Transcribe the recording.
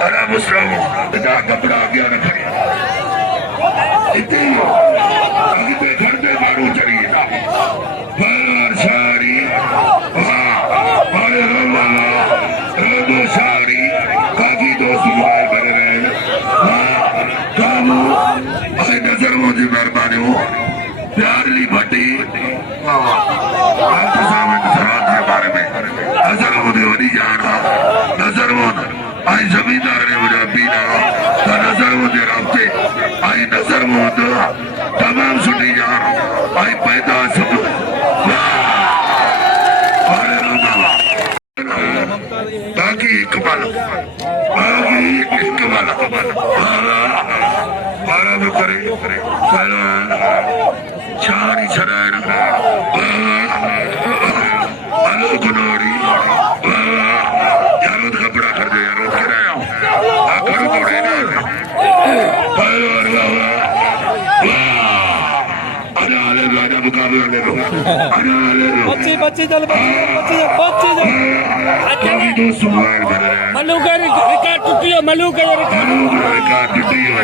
अरे मुस्लिम बेटा कपड़ा गया न खड़ी इतनी आगे पे घर पे मारू चढ़ी ना पर साड़ी अरे रोमा साड़ी काफी दोस्त मोबाइल कर रहे हैं काम अरे नजर मुझे मेहरबानी हो प्यार ली भट्टी के बारे में नजर मुझे वही जाना नजर मुझे आई जमींदार ने मुझे पीना तो नजर मुझे रास्ते आई नजर मुझे तमाम सुनी यार आई पैदा सुन बाकी इकबाल बारह में करे चारी छरायण अलग गुनोरी यारों कपड़ा कर दे यारों कराया करो कोड़े ना राजा मुकाबला ले लो बच्चे चल बच्चे दोस्त मोबाइल कर रहे हैं मल्लू का रिकॉर्ड टूटी है मल्लू का रिकॉर्ड टूटी है